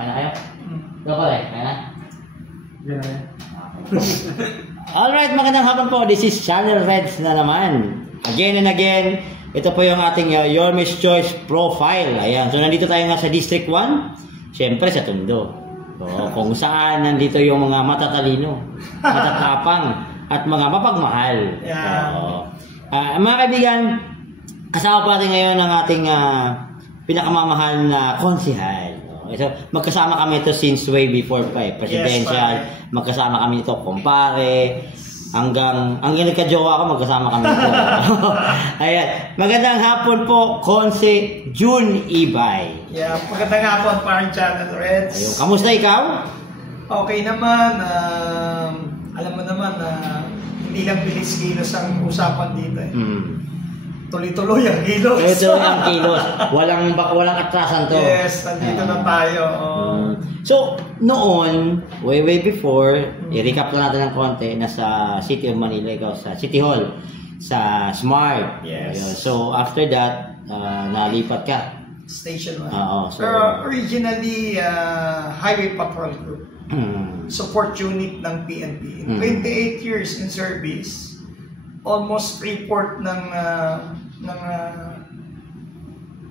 Okay na kayo? Go pala eh. Kaya na? Ganun. Alright, magandang hapon po. This is Channel Reds na naman. Again and again, ito po yung ating Your Miss Choice profile. Ayan. So, nandito tayo nga sa District 1. Siyempre, sa Tondo. So, kung saan nandito yung mga matatalino, matatapang, at mga mapagmahal. Yeah. So, mga kaibigan, kasama po natin ngayon ang ating pinakamamahal na konsihal. So, magkasama kami ito since way before pa eh. Presidential, yes, magkasama kami ito, kumpare, hanggang nagka-jowa ako, magkasama kami ito. Ayan. Magandang hapon po, Konse June Ibay. Yeah, magandang hapon, parang Channel Reds. Ayun. Kamusta ikaw? Okay naman. Alam mo naman na hindi lang bilis-kilos ang usapan dito eh. Tuloy-tuloy ang kilos. Tuloy-tuloy ang kilos. Walang atrasan to. Yes, nandito na tayo. So, noon, way before, i-recap na natin ng konti, nasa City of Manila, ikaw sa City Hall, sa Smart. Yes. Ayun. So, after that, nalipat ka. Station 1. So, pero originally, Highway Patrol Group. Support unit ng PNP. 28 years in service, almost 3/4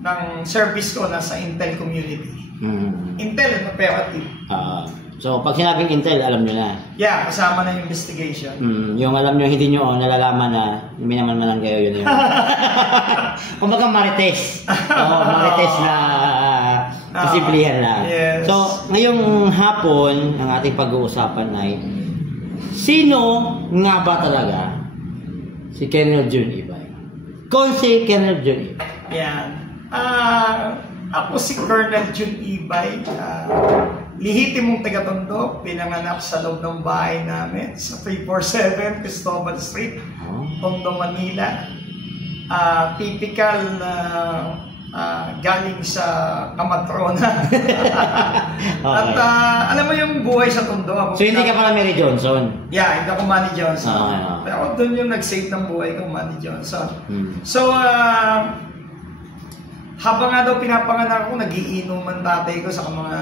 ng service ko nasa Intel community. Intel and operative. So, pag sinabing Intel, alam nyo na. Yeah, kasama na yung investigation. Yung alam nyo, hindi nyo nalalaman na minaman-manan kayo, yun na yun. Kumbaga Marites. Marites na posiblihan lang. Yes. So, ngayong hapon, ang ating pag-uusapan ay, sino nga ba talaga si Colonel June Ibay? Si Colonel June Ibay. Yan. Ako si Colonel June Ibay. Lihitimong taga-Tondo, pinanganak sa loob ng bahay namin sa 347 Cristobal Street, Tondo, Manila. Typical galing sa Kamatrona. At alam mo yung buhay sa Tondo. So hindi ka pala Mary Johnson? Yeah, hindi ako Manny Johnson. Pero doon yung nag-save ng buhay ko, Manny Johnson. So, habang nga daw pinapanganak ko, nagiinuman tatay ko sa mga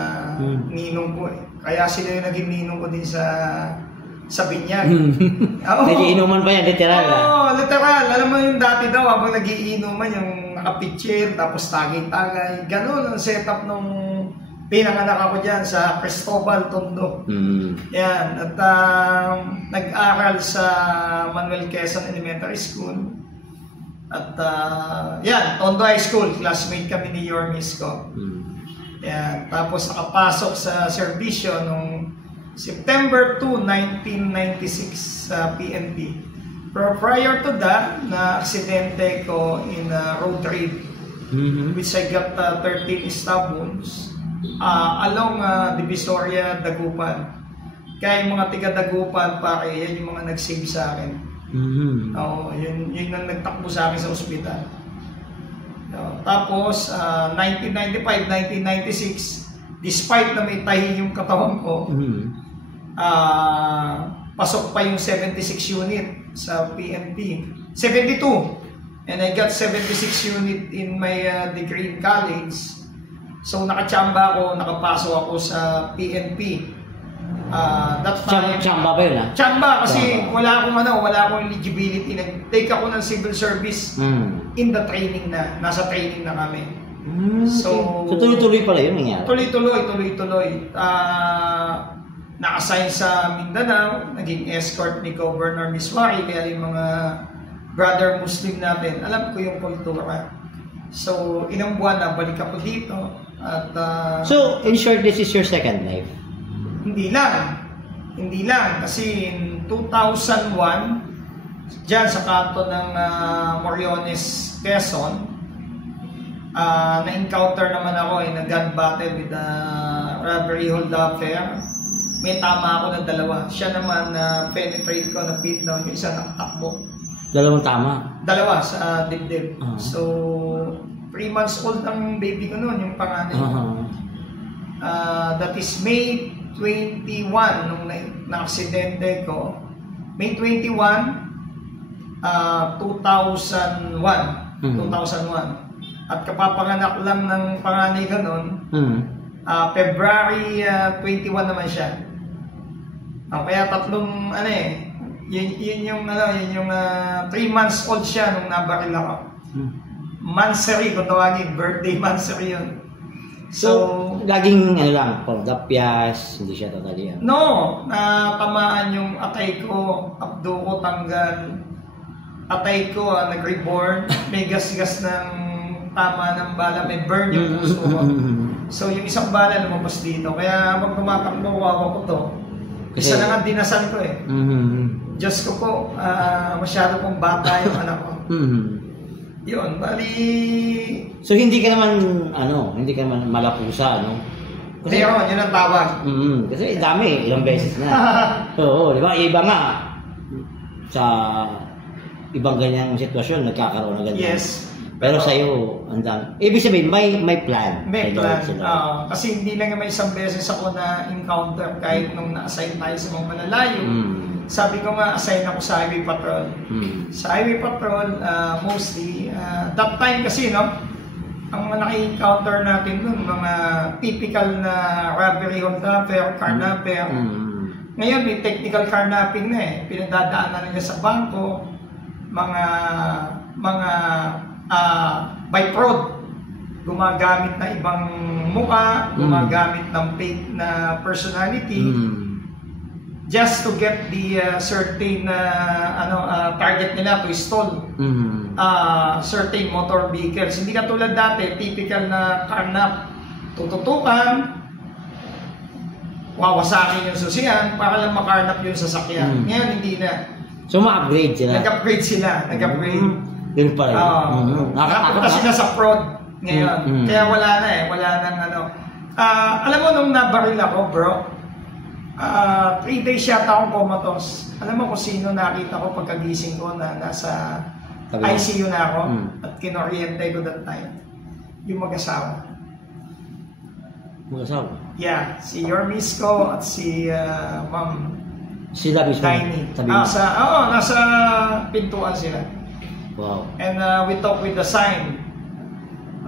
ninong ko eh. Kaya sila yung naging ninong ko din sa binyag. Nagiinuman pa yan, literal. Literal. Alam mo yung dati daw, habang nagiinuman, yung nakapicture, tapos tagay-tagay. Ganun ang setup nung pinanganak ako dyan sa Cristobal, Tondo. Yan. At nag-aral sa Manuel Quezon Elementary School. At yan, Tondo High School, classmate kami ni Yormis ko. Yan, tapos nakapasok sa serbisyo noong September 2, 1996 sa PNP. Pero prior to that, na-aksidente ko in a road trip, which I got 13 stab wounds along Divisoria, Dagupan. Kaya yung mga tiga-Dagupan, pare, yan yung mga nag-save sa akin. Yun ang nagtakbo sa akin sa ospital. Tapos 1995, 1996, despite na may tahi yung katawan ko, pasok pa yung 76 unit sa PNP. 72, and I got 76 unit in my degree in college. So nakachamba ako, nakapasok ako sa PNP. That time, Chamba ba yun? Chamba kasi wala akong eligibility. Nag-take ako ng civil service in the training na. Nasa training na kami. So tuloy-tuloy pala yun nangyari? Tuloy-tuloy. Na-assign sa Mindanao, naging escort ni Governor Miswari, kaya yung mga brother Muslim natin, alam ko yung kultura. So ilang buwan na balik ako dito. At so in short, this is your second life? Hindi lang. Kasi in 2001, dyan sa kanto ng Moriones, Quezon, na-encounter naman ako in a gun battle with a robbery hold affair. May tama ako ng dalawa. Siya naman penetrate ko, na-beat down yung isa nakatakbo. Dalawang tama? Dalawa sa dibdib. So, 3 months old ang baby ko noon, yung panganay. That is May 21 nung na-aksidente ko. May 21, 2001. At kapapanganak lang ng panganay ganon, February 21 naman siya. Kaya tatlong, yun yung 3 months old siya nung nabaril ako. Mansary, kung tawagin, birthday mansary yun. So laging lang, pagdapyas, hindi siya totally yan. No, natamaan yung atay ko, abdo ko tanggal, atay ko nag-reborn, may gas-gas ng tama ng bala, may burn yung puso ko. So yung isang bala lumabas dito, kaya habang tumatakbo ko to, isa lang ang dinasal ko eh. Diyos ko po, masyado pong bata yung anak ko. Yun, bali... So hindi ka naman, malapusa, no? Kasi yun ang tawag. Kasi dami, ilang beses na. Oo, di ba? Iba nga. Sa ibang ganyang sitwasyon, nagkakaroon na ganyan. Yes. Pero sa'yo, ibig sabihin, may plan. May plan. Kasi hindi lang may isang beses ako na encounter kahit nung na-assign tayo sa mga malalayo. Sabi ko nga, assign ako sa Highway Patrol. Sa Highway Patrol, mostly, that time kasi, no, ang mga naki-encounter natin dun, mga typical na robbery, holduper, carnapper. Ngayon, may technical carnapping na eh. Pinagdadaanan nila sa bangko, mga by fraud, gumagamit na ibang muka, gumagamit ng fake na personality, just to get the certain target nila to stall certain motor vehicles. Hindi katulad dati, typical na carnap, tututukan, wawasakin yung susian para lang makarnap yung sasakyan. Ngayon hindi na. So ma-upgrade sila? Nag-upgrade sila, Yun pala yun. Nakapunta sila sa fraud ngayon. Kaya wala na eh, wala nang alam mo nung nabaril ako, bro, 3 days yata akong comatose. Alam mo kung sino nakita ko pagkagising ko na nasa ICU na ako at kinoriente ko that time? Yung mag-asawa. Mag-asawa? Yeah, si Yormis ko at si Ma'am sila mismo? Tiny. Nasa pintuan sila. Wow. And we talk with the sign.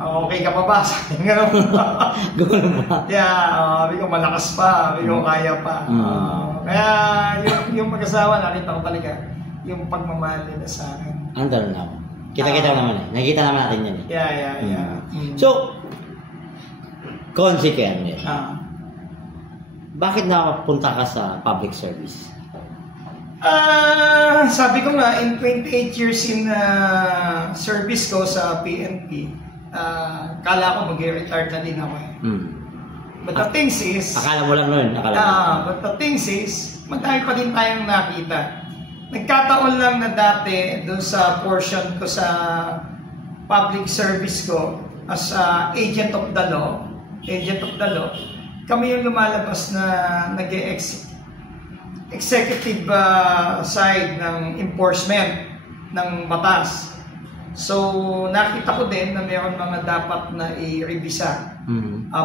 Okay ka pa ba? Gano'n ba? Yeah, sabi ko malakas pa, sabi ko kaya pa. Kaya yung mag-asawa, nakita ko talaga yung pagmamahal nila sa akin. Andun na ako. Kita-kita naman eh. Nakikita naman natin yan eh. Yeah. So, consequently, bakit nakapunta ka sa public service? Sabi ko nga, in 28 years in service ko sa PNP, kala ko mag-retire na din ako eh. But the things is... Akala mo lang nun? But the things is, madami pa din tayong nakita. Nagkataon lang na dati, doon sa portion ko sa public service ko, as agent of the law, kami yung lumalabas na executive side ng enforcement ng batas. So, nakita ko din na mayroon mga dapat na i-revisa,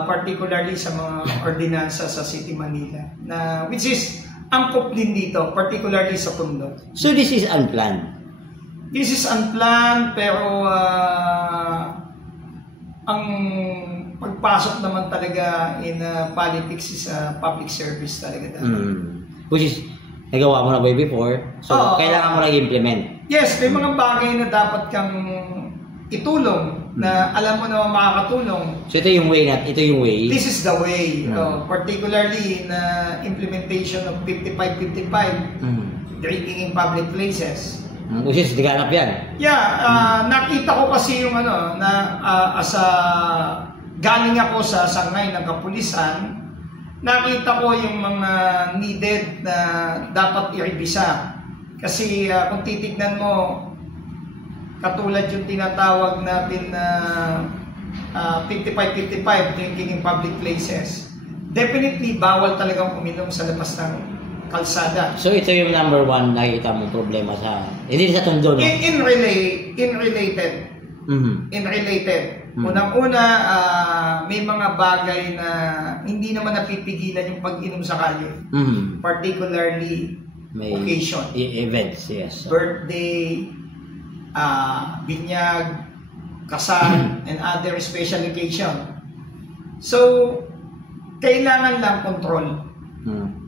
particularly sa mga ordinansa sa City Manila, na which is angkop din dito, particularly sa Tondo. So, this is unplanned? This is unplanned, pero ang pagpasok naman talaga in politics is public service talaga. Which is, nagawa mo na way before, so kailangan mo na i-implement. Yes, may mga bagay na dapat kang itulong na alam mo na makakatulong. So ito yung way This is the way, particularly na implementation of 55-55, drinking in public places. Which is, diganap yan. Yeah, nakita ko kasi yung galing ako sa sangay ng kapulisan, nakita ko yung mga needed na dapat i-revisa. Kasi kung titignan mo, katulad yung tinatawag natin na 55-55, drinking in public places, definitely bawal talagang uminom sa labas ng kalsada. So ito yung number one nakikita mong problema sa, hindi sa Tondo, no? In related. Unang-una, may mga bagay na hindi naman napipigilan yung pag-inom sa kalye. Particularly, may occasion. Events, yes. Birthday, binyag, kasal, and other special occasion. So, Kailangan lang control.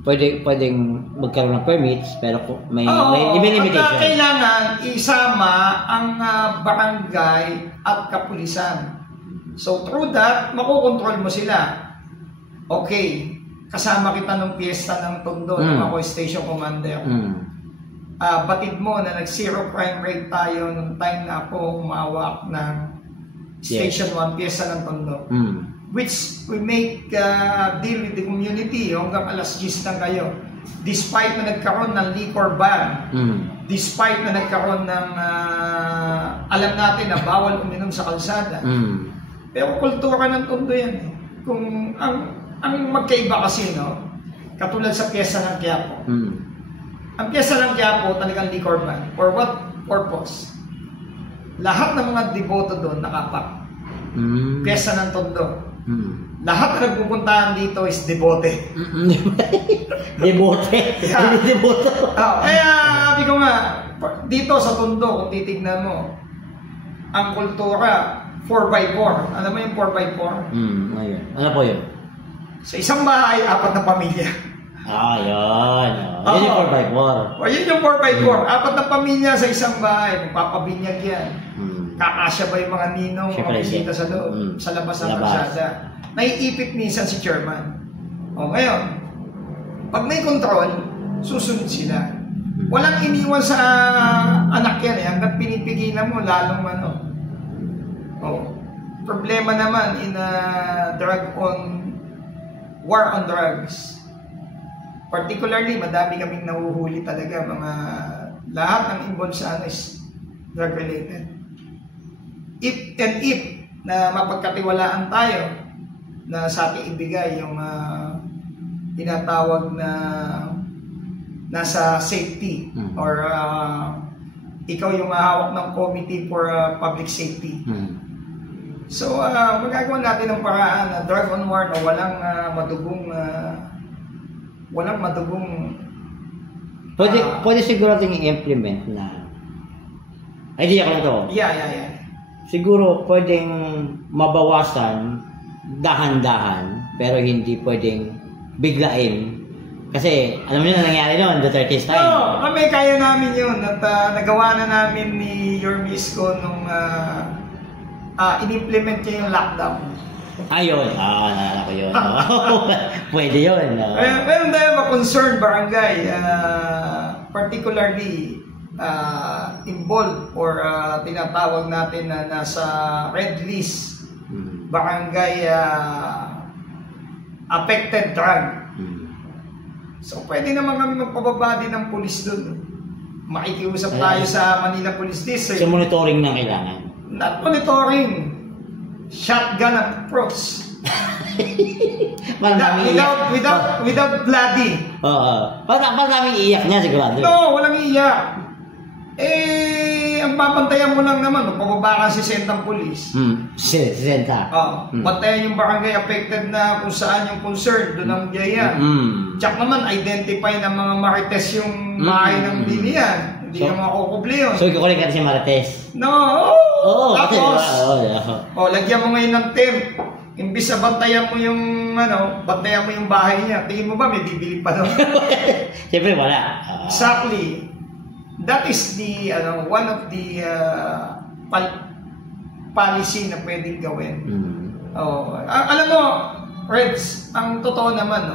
Pwedeng magkaroon ng permits, pero may limitation. Kailangan isama ang barangay at kapulisan. So through that, makukontrol mo sila. Okay, kasama kita nung piyesta ng Tondo, nung ako station commander. Batid mo na nag-zero crime rate tayo nung time na ako humawak ng Station 1, piyesta ng Tondo. Which we make deal with the community hanggang alas 10 lang kayo. Despite na nagkaroon ng liquor ban, despite na nagkaroon ng alam natin na bawal uminom sa kalsada. Pero kultura ng Tondo yan. Kung ang magkaiba kasi, no, katulad sa piyesta ng Quiapo. Ang piyesta ng Quiapo talagang liquor ban. For what purpose? Lahat ng mga deboto doon nakapak. Piyesta ng Tondo. Lahat na nagpupuntahan dito is debote. Debote? Debote. Kaya sabi ko nga, dito sa Tondo, kung titignan mo, ang kultura, 4x4. Alam mo yung 4x4? Ayun. Ano po yun? Sa isang bahay, 4 na pamilya. Yun. Yun yung 4x4. Yun yung 4x4. 4 na pamilya sa isang bahay. Magpapabinyag yan. Kakasya ba yung mga ninong o bisita sa loob, sa labas ng kalsada? Naiipit minsan si chairman. Ngayon, pag may control, susunod sila. Walang iniwan sa anak yan hanggat pinipigilan mo, lalong problema naman in war on drugs. Particularly, madami kaming nahuhuli talaga, lahat ng involved sa is drug related. If na mapagkatiwalaan tayo na sa ating ibigay yung tinatawag na nasa safety or ikaw yung hawak ng Committee for Public Safety. So, magagawa natin ng paraan na drug on war na walang madugong pwede siguro natin i-implement na idea ko na to. Yeah. Siguro pwedeng mabawasan dahan-dahan pero hindi pwedeng biglain. Kasi alam niyo na nangyari noon, Duterte's time. Kami kaya namin yun at nagawa na namin ni Yorme Isko nung in-implement niya yung lockdown. Ayun, naalala ko yun. Pwede yun. Meron tayo ma-concern barangay, particularly involved or tinatawag natin na nasa red list barangay affected drug. So pwede naman kami magpababa din ng pulis doon. Makikiusap tayo sa Manila Police District. So monitoring na kailangan? Not monitoring. Shotgun approach. without bloody. Parang namin iiyak niya sigurado. No, walang iiyak. Ang papantayan mo lang naman, pababa ka si Sentang Police. Senta. Pantayan yung barangay affected na kung saan yung concern, doon ang biyaya. Tsak naman, identify ng mga marites yung bahay ng bilihan. Hindi na makukubli yun. So, ikukulik natin si Marites? No! Tapos, lagyan mo ngayon ng temp. Imbis na bantayan mo yung bahay niya. Tingin mo ba may bibili pa doon? Siyempre, wala. Exactly. That is the one of the policy na pwedeng gawin. Alam mo, Reds, ang totoo naman,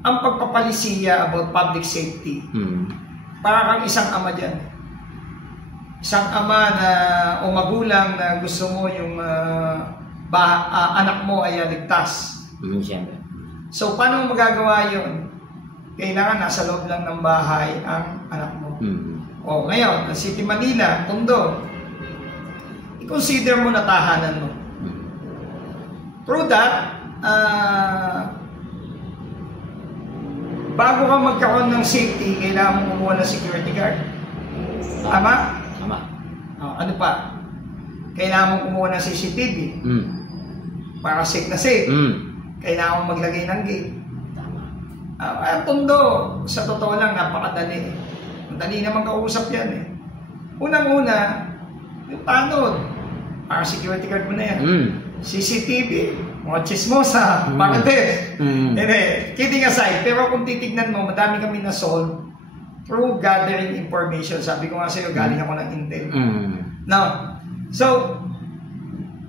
ang pagpapalisiya about public safety, para kang isang ama dyan. Isang ama na o magulang na gusto mo yung anak mo ay ligtas. So, paano mo magagawa yun? Kailangan nasa loob lang ng bahay ang anak mo. Ngayon, sa City Manila, Tondo, i-consider mo na tahanan mo. Through that, bago ka magkaroon ng safety, kailangan mo kumuha ng security guard. Tama? Tama. Ano pa? Kailangan mo kumuha ng CCTV. Para safe na safe. Kailangan mo maglagay ng gate. Tondo, sa totoo lang, napakadali. Madali naman kausap yan Unang-una, yung tanod. Para security guard mo na yan. CCTV, mga chismosa, Bangladesh. Hindi, kidding aside, pero kung titignan mo, madami kami na-solve through gathering information. Sabi ko nga sa'yo, galing ako ng Intel. Now, so,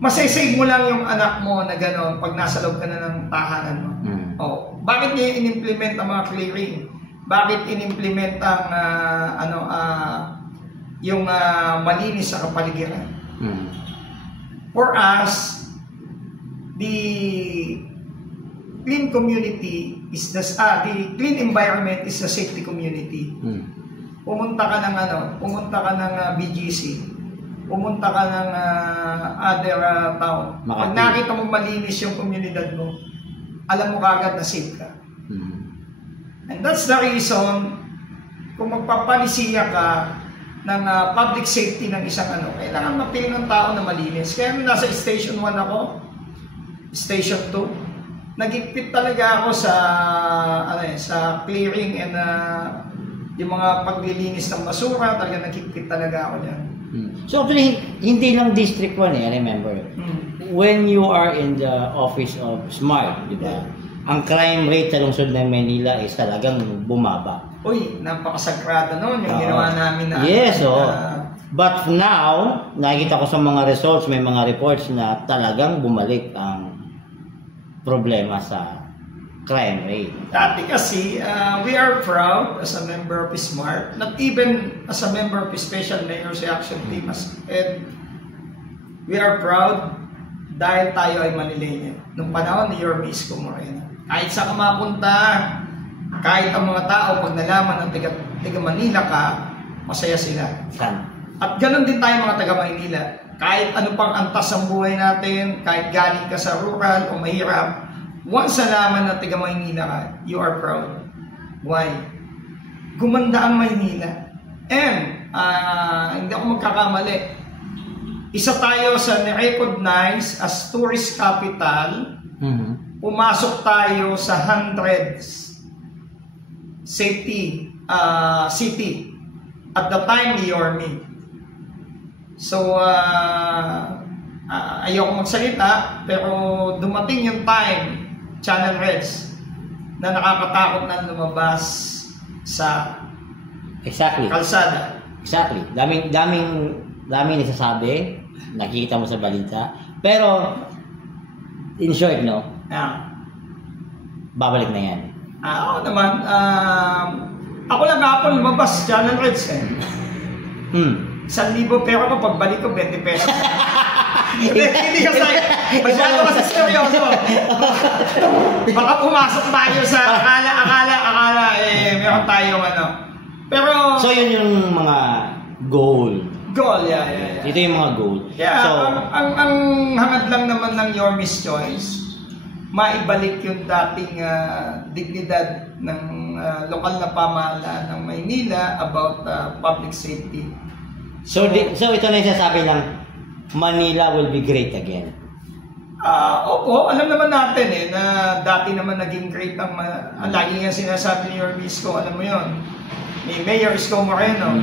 masasave mo lang yung anak mo na gano'n pag nasa loob ka na ng tahanan mo. Oh, bakit niya in-implement ang mga clearing? Bakit in-implement ang yung malinis sa kapaligiran? For us, the clean community is the clean environment is the safety community. Pumunta ka ng BGC, pumunta ka ng other town. Pag nakita mo malinis yung komunidad mo, alam mo kagad na safe ka. And that's the reason kung magpapalisiya ka ng public safety ng isang kailangan mapili ng tao na malinis. Kaya nasa Station 1 ako, Station 2, nagigpit talaga ako sa sa clearing and yung mga paglilinis ng basura, talaga nagigpit talaga ako diyan. So actually, hindi lang District 1 I remember. When you are in the office of SMART, di ba? Ang crime rate sa lungsod ng Manila is talagang bumaba. Uy, napakasagrado noon yung ginawa namin na. Yes, but now, nakikita ko sa mga results, may mga reports na talagang bumalik ang problema sa crime rate. Dati kasi, we are proud as a member of SMART, not even as a member of Special Mayor's Action Team, and we are proud dahil tayo ay Manileño. Nung panahon ni Yorme Isko Moreno. Kahit saan ka mapunta, kahit ang mga tao, pag nalaman ng taga Manila ka, masaya sila. At ganun din tayo mga taga Manila. Kahit ano pang antas ang buhay natin, kahit galing ka sa rural o mahirap, once nalaman ng taga Manila ka, you are proud. Why? Gumanda ang Maynila. And, hindi ako magkakamali. Isa tayo sa na-recognize as tourist capital. Pumasok tayo sa 100s safety city at the time ni Yorme. So, ayoko magsalita, pero dumating yung time, Channel Reds, na nakakatakot na lumabas sa kalsada. Exactly. Daming nagsasabi, nakikita mo sa balita. Pero, in short, babalik na yan. Ako naman, ako lang hapon lumabas, Channel Reds 1,000 pero kapag balik ko, 20 pesos. Hindi ka sa'yo. Masyado ka sa seryoso. Baka pumasok tayo sa akala, meron tayong Pero... So, yun yung mga goal. Yeah. Ito yung mga goal. Yeah, so, ang hangad lang naman ng Yorme's Choice, maibalik yung dating dignidad ng lokal na pamahalaan ng Maynila about public safety. So ito na yung sasabi ng Manila will be great again. Opo, alam naman natin na dati naman naging great ang lagi nga sinasabi ni Yorme Isko, alam mo yon, ni Mayor Isko Moreno.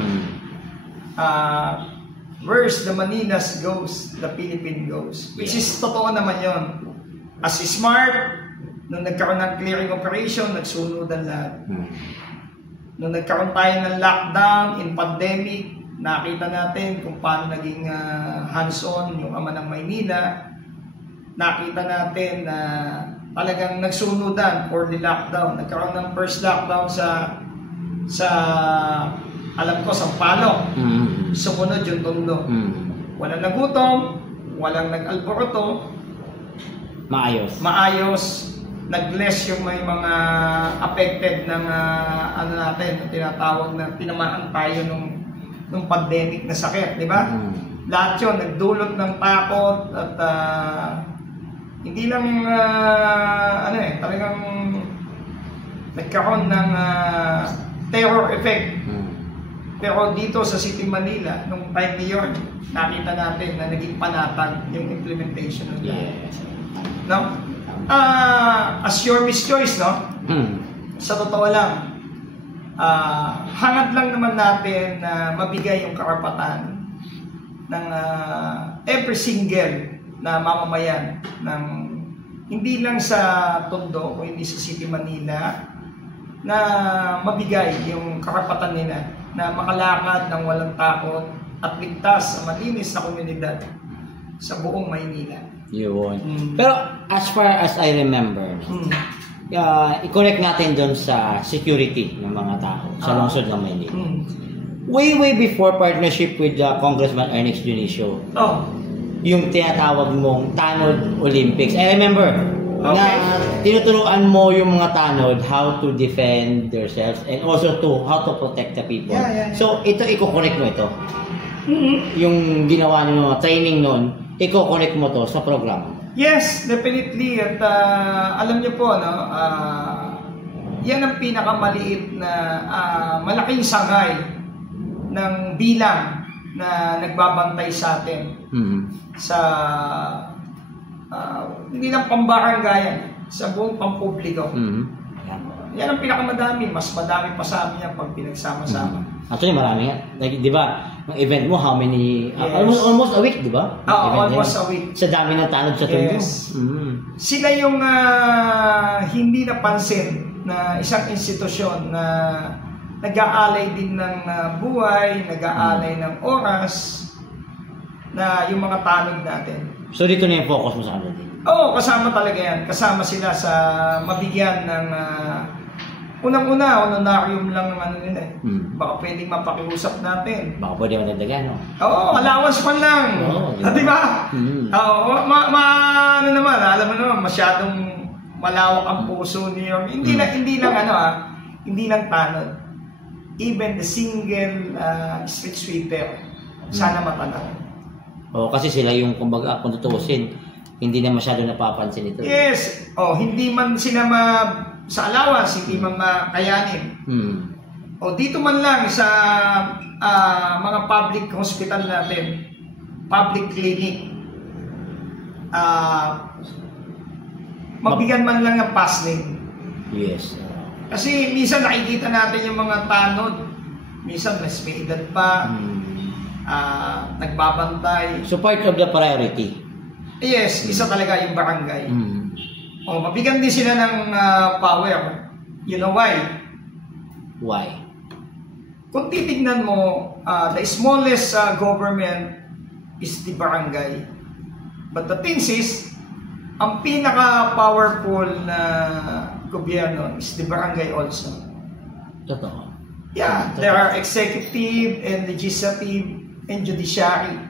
Where's the Manilas goes, the Philippine goes. Which is totoo naman yon. As SMART, nung nagkaroon ng clearing operation, nagsunudan lahat. Nung nagkaroon tayo ng lockdown in pandemic, nakita natin kung paano naging hands-on yung ama ng Maynila. Nakita natin na talagang nagsunudan for the lockdown. Nagkaroon ng first lockdown sa alam ko, Sampaloc. Sumunod yung Tondo. Walang nagutom, walang nag-alboroto. Maayos. Nag-less yung may mga affected ng natin, tinatawag na tinamaan tayo nung pandemic na sakit, di ba? Lahat yun, nagdulot ng takot at hindi lang talagang nagkaroon ng terror effect. Pero dito sa City Manila, nung time ni Yorme, nakita natin na naging panatag yung implementation ng no? As Yorme's Choice, no? Sa totoo lang, hangad lang naman natin na mabigay yung karapatan ng every single na mamamayan ng hindi lang sa Tondo o hindi sa City Manila na mabigay yung karapatan nila na makalakad ng walang takot at ligtas sa malinis na komunidad sa buong Maynila. Yun. Pero as far as I remember, i-correct natin doon sa security ng mga tao sa lungsod ng Maynila. Way before partnership with Congressman Ernest Dionisio, yung tinatawag mong Tanod Olympics. I remember na tinuturuan mo yung mga tanod how to defend themselves and also to how to protect the people. So, ito, i-correct mo ito. Yung ginawa nyo, training nun, i-connect mo to sa programa. Yes, definitely. At alam niyo po, yan ang pinakamaliit na malaking sangay ng bilang na nagbabantay sa atin sa hindi lang pambarangayan, sa buong pampubliko. Yan ang pinakamadami. Mas madami pa sa amin yan pag pinagsama-sama. Actually, marami nga. Like, di ba, ang event mo, how many? Almost a week, di ba? Almost a week. Sa dami ng tanod sa Tondo. Yes. Sila yung hindi napansin na isang institusyon na nag-aalay din ng buhay, nag-aalay ng oras na yung mga tanod natin. So, dito na yung focus mo sa kanila din? Oo, kasama talaga yan. Kasama sila sa mabigyan ng unang-una, honorarium lang ng ano nila eh. Baka pwedeng mapakiusap natin. Baka pwede madagdagan, no? Oo, allowance man lang. Di ba? Ano naman, alam mo naman, masyadong malawak ang puso niyo. Hindi lang tanod. Even the single street sweeper, sana matanaw. Kasi sila yung, kumbaga, kung tutusin, hindi na masyado napapansin ito. Yes. Hindi man sila sa allowance, hindi man makayanin. Dito man lang sa mga public hospital natin, public clinic, mabigyan man lang ng pass name. Yes. Kasi minsan nakikita natin yung mga tanod, minsan mas may edad pa, nagbabantay. So part of the priority. Yes, isa talaga yung barangay. Mabigyan din sila ng power. You know why? Why? Kung titignan mo, the smallest government is the barangay. But the thing is, ang pinaka-powerful na gobyerno is the barangay also. Totoo. Yeah, there are executive and legislative and judiciary.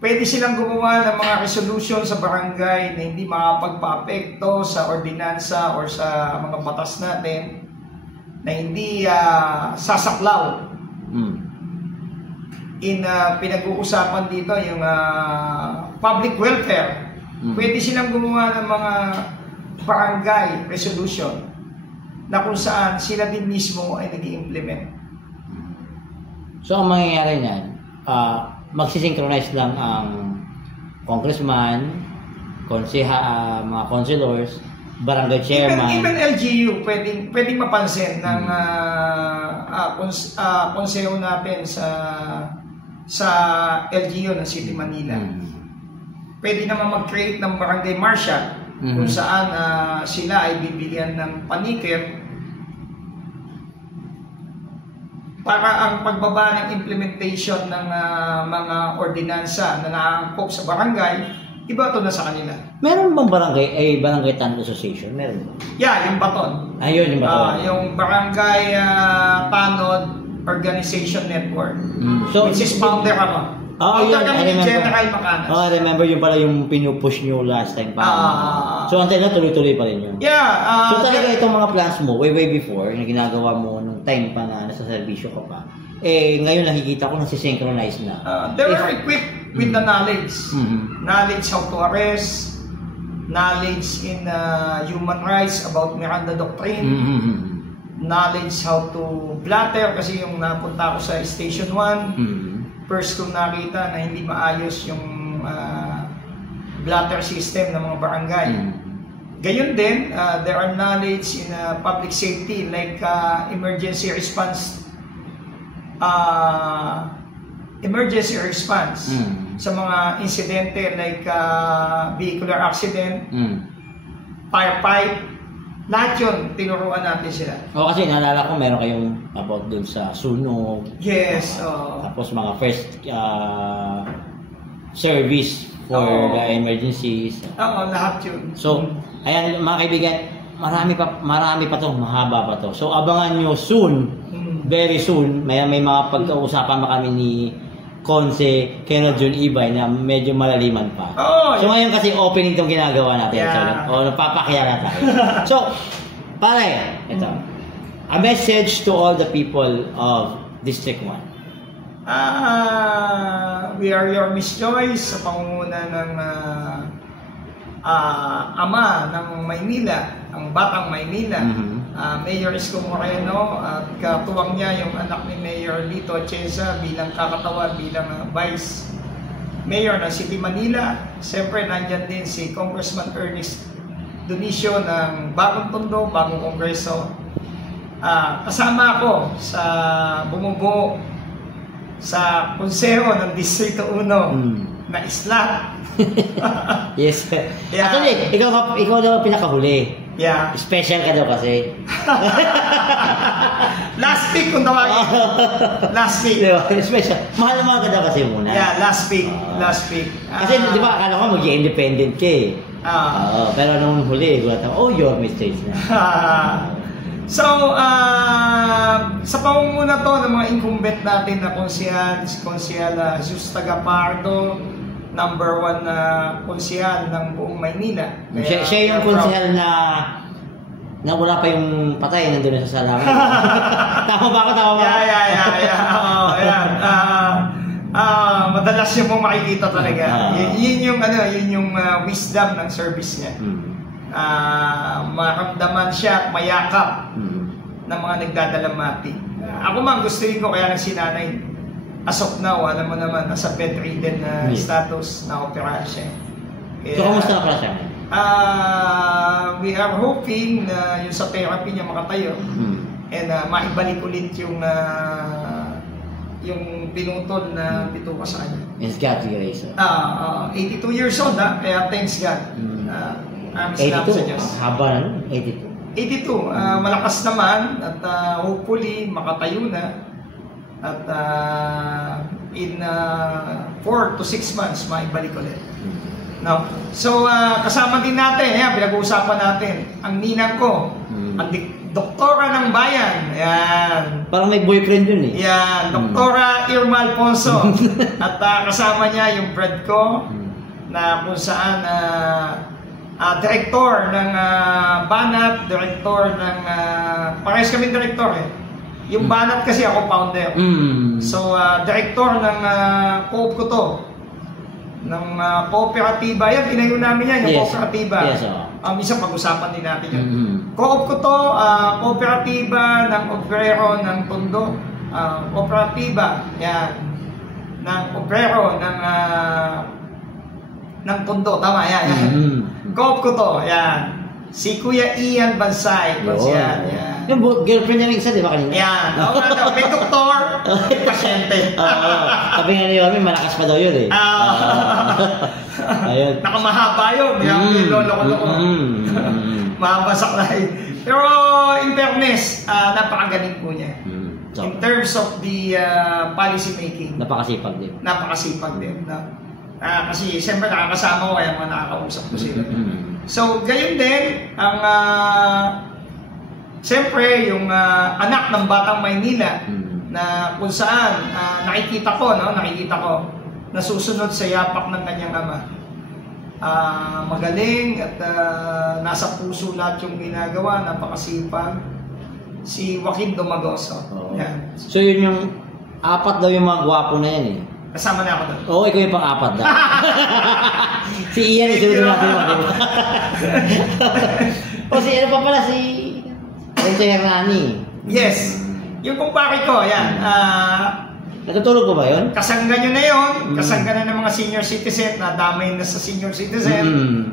Pwede silang gumawa ng mga resolution sa barangay na hindi makapagpa-apekto sa ordinansa or sa mga batas natin na hindi sasaklaw. Pinag-uusapan dito yung public welfare. Pwede silang gumawa ng mga barangay resolution na kung saan sila din mismo ay nag-i-implement. So, ang mangyayari niyan, magsisynchronize lang ang congressman, mga councilors, barangay chairman. Even LGU, pwedeng mapansin ng konseho natin sa LGU ng City Manila. Pwede naman mag-create ng barangay marshal kung saan sila ay bibigyan ng panikit para ang pagbaba ng implementation ng mga ordinansa na naangkop sa barangay, iba ito na sa kanila. Meron bang barangay tanod association? Meron ba? Yeah, yung Baton. Ayun, yung Baton. Yung barangay tanod organization network. Which is founder ako. Yun, I remember. General Macanas. I remember yung pala yung pinupush nyo last time pa. So until na tuloy-tuloy pa rin yun. Yeah. So talaga itong mga plans mo, way before, na ginagawa mo nung time pa na nasa servisyo ka pa, ngayon nakikita ko nasisynchronize na. They were equipped with the knowledge. Knowledge how to arrest, knowledge in human rights about Miranda Doctrine, knowledge how to blatter, kasi yung napunta ako sa Station 1, first kong nakita na hindi maayos yung blatter system ng mga barangay. Gayon din, there are knowledge in public safety like emergency response emergency response sa mga insidente like vehicular accident, firefight, lahat yun, tinuruan natin sila. Kasi naalala ko meron kayong about dun sa sunog. Yes. Tapos mga first service for the emergencies. Lahat yun. So, ayan mga kaibigan, marami pa to, mahaba pa to. So, abangan nyo soon, very soon, may mga pagkausapan pa kami ni Conse, Kenneth Jun Ibay na medyo malaliman pa. So ngayon kasi opening itong ginagawa natin. So, napapakiyala tayo. So, pare, ito. A message to all the people of District 1. We are your Miss Joyce sa pangunguna ng ama ng Maynila, ang Batang Maynila. Mayor Isko Moreno at katuwang niya yung anak ni Mayor Lito Atienza bilang kakatawan, bilang Vice Mayor ng City Manila. Siyempre nandyan din si Congressman Ernest Donicio ng Bagong Tondo, Bagong Kongreso. Kasama ako sa bumubuo sa konseho ng Distrito 1 na isla. Yes. Actually, ikaw daw pinakahuli. Yeah. Special ka daw kasi. Last pick kung tawagin. Last pick. Diba? Special. Mahal ka daw kasi muna. Yeah, last pick. Last pick. Kasi di ba akala ko mag-independent ka eh. Pero nung huli, your mistakes na. So, sa pamumuna to ng mga incumbent natin na konsehal, si Konsehal Jesus Tagapardo, number 1 na konsehal ng buong Maynila. Siya yung konsehal na wala pa yung patay, nandun sa salamin. Tama ba ako? Tama ba? Yeah. Madalas yung mong makikita talaga. Yun yung wisdom ng service niya. Maramdaman siya at mayakap ng mga nagdadalamati. Ako man gustuin ko kaya ng sinanay. As of now, alam mo naman, nasa bedridden na status na operahan siya. So, kamusta na pala siya? We are hoping na yung sa therapy niya makatayo and maibalik ulit yung pinutol na bituka sa kanya. It's God's grace. 82 years old kaya thanks God. 82? Haba na 82. 82. Malakas naman at hopefully makatayo na. At in 4 to 6 months, maibalik ulit. No? So, kasama din natin, pinag-uusapan natin, ang ninang ko, ang doktora ng bayan. Yan. Parang may boyfriend yun eh. Yan, Doktora Irma Alfonso. At kasama niya yung bread ko, na kung saan director ng Banat, director ng, parehas kami director eh. Yung Banat kasi ako founder. So, director ng co-op ko to. Ng kooperatiba. Yan, tinayo namin yan, yung kooperatiba. Yes, Minsan pag-usapan din natin yun. Co-op ko to, kooperatiba ng obrero ng Tondo. Kooperatiba, yan. Ng obrero ng Tondo. Tama, yan. Co-op ko to, yan. Si Kuya Ian Bansay. Yan. Yung girlfriend niya isa, di ba kanina? Yan. May doktor, may pasyente. Sabi nga niyo, malakas pa daw yun eh. Ayun. Nakamahaba yun. Yung lolo-lolo. Mahaba saklay. Pero in fairness, napakagaling po niya. In terms of the policy making. Napakasipag din. Kasi siyempre nakakasama ko kaya mga nakakausap ko sila. So, gayon din, ang siyempre, yung anak ng Batang Maynila na kung saan nakikita ko nasusunod sa yapak ng kanyang ama. Magaling at nasa puso lahat yung ginagawa, napakasipag. Si Joaquin Domagoso. Yan. So yun yung 4 daw yung mga gwapo na yan eh. Kasama na ako doon. Oo, ikaw yung pang-4 daw. Si Ian, isunod natin. Si ano pa pala, si Renzo Hernani. Yes. Yung kumpare ko, yan. Natutulog ko ba yun? Kasangga nyo na yun. Kasangga na ng mga senior citizen. Nadamay na sa senior citizen.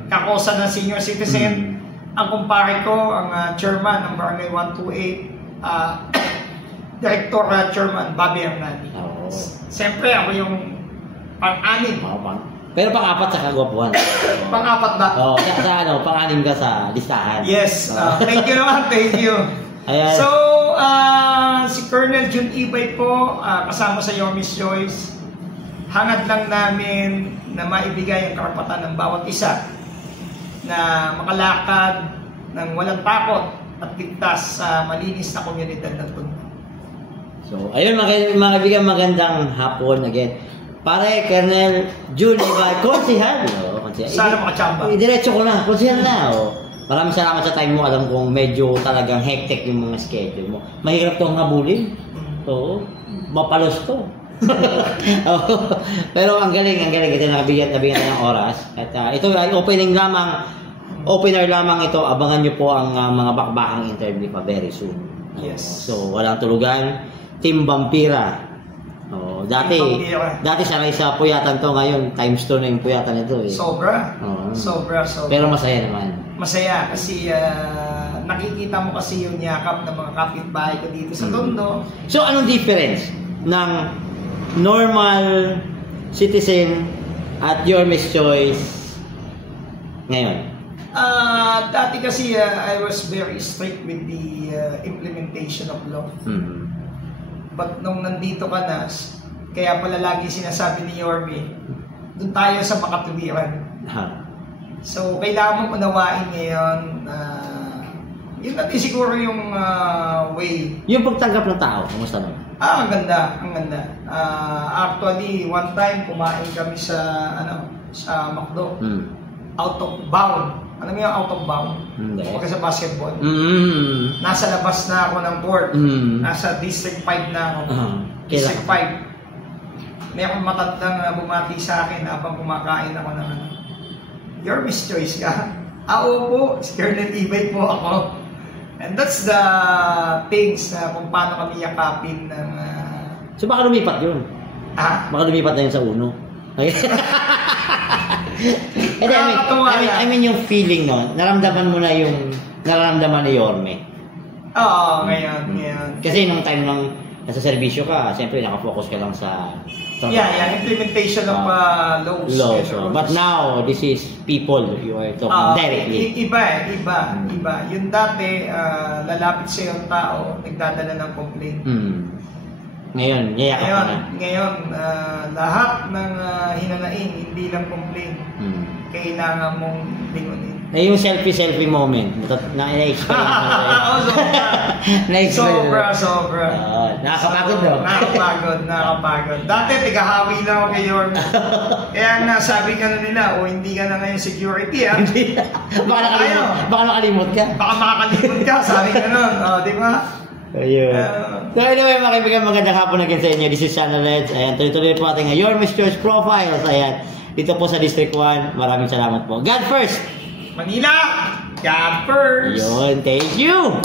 Kakosa ng senior citizen. Ang kumpare ko, ang chairman ng Barangay 128, Director Chairman Bobby Hernani. Oo. Siyempre, ako yung pang-anim. Pero pang-apat sa kagwapuhan. Pang-apat ba? Oo, pang-anim ka sa listahan. Yes. Thank you naman, thank you. Ayan. So, si Colonel Jun Ibay po, kasama sa Yomi's Choice, hangad lang namin na maibigay ang karapatan ng bawat isa na makalakad ng walang takot at ligtas sa malinis na komunidad ng Tondo. So, ayun mga kaibigan, magandang hapon again. Pare, Colonel Jun Ibay, konsihal. Sana makachamba. Diretso ko na, konsihal na. Maraming salamat sa time mo. Alam kong medyo talagang hectic yung mga schedule mo. Mahirap itong habulin. Oo, mapalos to. Pero ang galing kasi nabigyan ng oras. At ito ay opener lamang ito. Abangan nyo po ang mga bakbakang interview pa very soon. Yes. So, walang tulugan. Team Vampira. Dati sanay sa puyatan to, ngayon times 2 na yung puyatan nito eh. Sobra. Sobra. Pero masaya naman. Masaya kasi nakikita mo kasi yung yakap ng mga kapitbahay ko dito sa Tondo. So anong difference ng normal citizen at Yomi's Choice ngayon? Dati kasi I was very strict with the implementation of law. But nung nandito ka na, kaya pala lagi sinasabi ni Yorme, doon tayo sa makatuwiran. So, kailangan mong unawain ngayon, yun natin siguro yung way. Yung pagtanggap ng tao, kumusta naman? Ang ganda. Actually, one time, kumain kami sa McDo. Out of bound. Alam mo yung out of bound? Pagka sa basketball. Nasa labas na ako ng court. Nasa District 5 na ako. District 5. May akong matandang bumati sa akin habang kumakain ako ng Yomi's Choice ka? Opo, Colonel Ibay po ako. And that's the things na kung paano kami yakapin ng... So baka lumipat yun? Baka lumipat na yun sa uno? I mean yung feeling no, naramdaman mo na yung nararamdaman ni Yorme. Oo, ngayon. Kasi nung time nang nasa serbisyo ka, siyempre nakafocus ka lang sa implementation of laws. But now, this is people you are talking directly. Iba. Yung dati, lalapit sa yung tao, nagdadala ng complaint. Ngayon, yayakap ka na. Ngayon, lahat ng hinanain, hindi lang complaint. Kailangan mong lingunin. Yung selfie moment na-explain Sobra. Nakakapagod daw. Nakakapagod. Dati, tigahawi lang ako kay Yorme. Kaya nga, sabi ka na nila, hindi ka na ngayon security, ha? Baka nakalimot ka. Baka makakalimot ka, sabi ka nun. Di ba? Ayun. So anyway, mga kaibigan, magandang hapon again sa inyo. This is Channel Edge. Ayan, tuloy-tuloy po ating Yomi's Choice Profiles. Ayan, dito po sa District 1. Maraming salamat po. God first! Manila! God first! Ayun, thank you!